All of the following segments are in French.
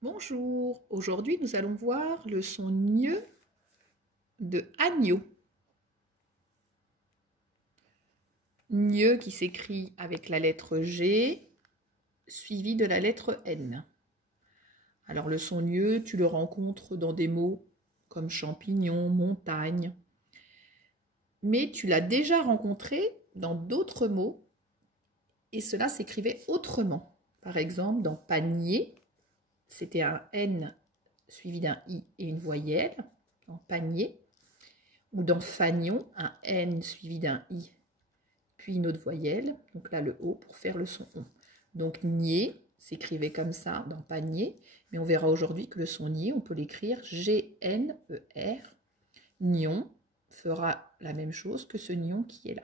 Bonjour, aujourd'hui nous allons voir le son gneu de agneau. Gneu qui s'écrit avec la lettre G suivi de la lettre N. Alors le son gneu, tu le rencontres dans des mots comme champignon, montagne, mais tu l'as déjà rencontré dans d'autres mots et cela s'écrivait autrement. Par exemple, dans panier, c'était un N suivi d'un I et une voyelle, dans panier, ou dans fagnon, un N suivi d'un I, puis une autre voyelle, donc là le O pour faire le son ON. Donc nier s'écrivait comme ça dans panier, mais on verra aujourd'hui que le son nier, on peut l'écrire G-N-E-R. Nion fera la même chose que ce nion qui est là.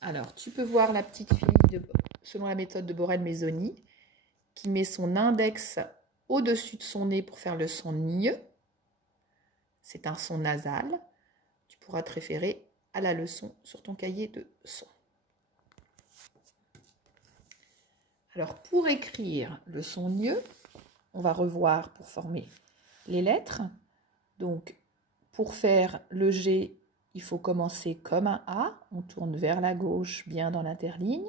Alors, tu peux voir la petite fille, selon la méthode de Borel-Mézoni, qui met son index au-dessus de son nez pour faire le son gneu. C'est un son nasal. Tu pourras te référer à la leçon sur ton cahier de son. Alors, pour écrire le son gneu, on va revoir pour former les lettres. Donc, pour faire le G, il faut commencer comme un A. On tourne vers la gauche, bien dans l'interligne.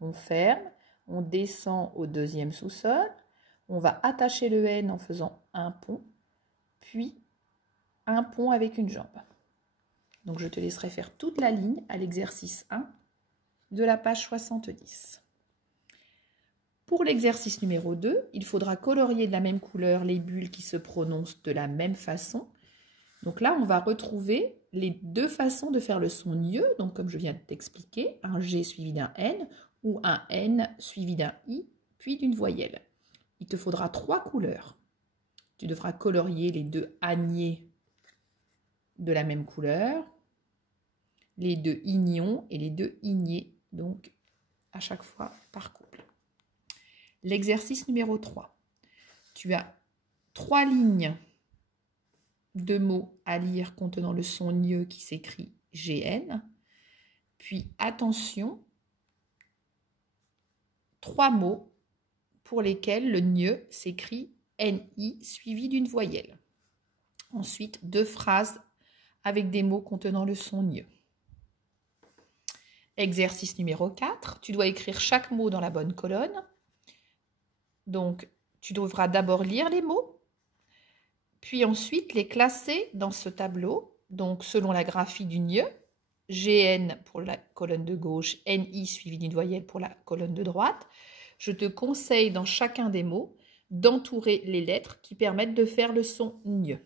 On ferme. On descend au deuxième sous-sol. On va attacher le N en faisant un pont, puis un pont avec une jambe. Donc, je te laisserai faire toute la ligne à l'exercice 1 de la page 70. Pour l'exercice numéro 2, il faudra colorier de la même couleur les bulles qui se prononcent de la même façon. Donc là, on va retrouver les deux façons de faire le son gneu. Donc, comme je viens de t'expliquer, un G suivi d'un N ou un N suivi d'un I, puis d'une voyelle. Il te faudra 3 couleurs. Tu devras colorier les deux agnés de la même couleur, les deux ignons et les deux ignés, donc à chaque fois par couple. L'exercice numéro 3. Tu as 3 lignes de mots à lire contenant le son gneu qui s'écrit GN. Puis attention, 3 mots pour lesquels le gneu s'écrit NI suivi d'une voyelle. Ensuite, 2 phrases avec des mots contenant le son gneu. Exercice numéro 4, tu dois écrire chaque mot dans la bonne colonne. Donc, tu devras d'abord lire les mots, puis ensuite les classer dans ce tableau, donc selon la graphie du gneu, GN pour la colonne de gauche, NI suivi d'une voyelle pour la colonne de droite. Je te conseille dans chacun des mots d'entourer les lettres qui permettent de faire le son gneu.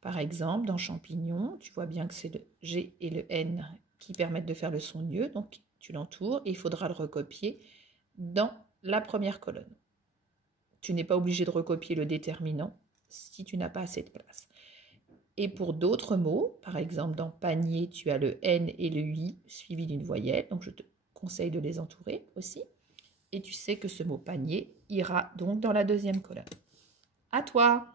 Par exemple, dans champignon, tu vois bien que c'est le G et le N qui permettent de faire le son gneu, donc tu l'entoures et il faudra le recopier dans la première colonne. Tu n'es pas obligé de recopier le déterminant si tu n'as pas assez de place. Et pour d'autres mots, par exemple dans panier, tu as le N et le I suivi d'une voyelle, donc je te conseille de les entourer aussi. Et tu sais que ce mot panier ira donc dans la deuxième colonne. À toi!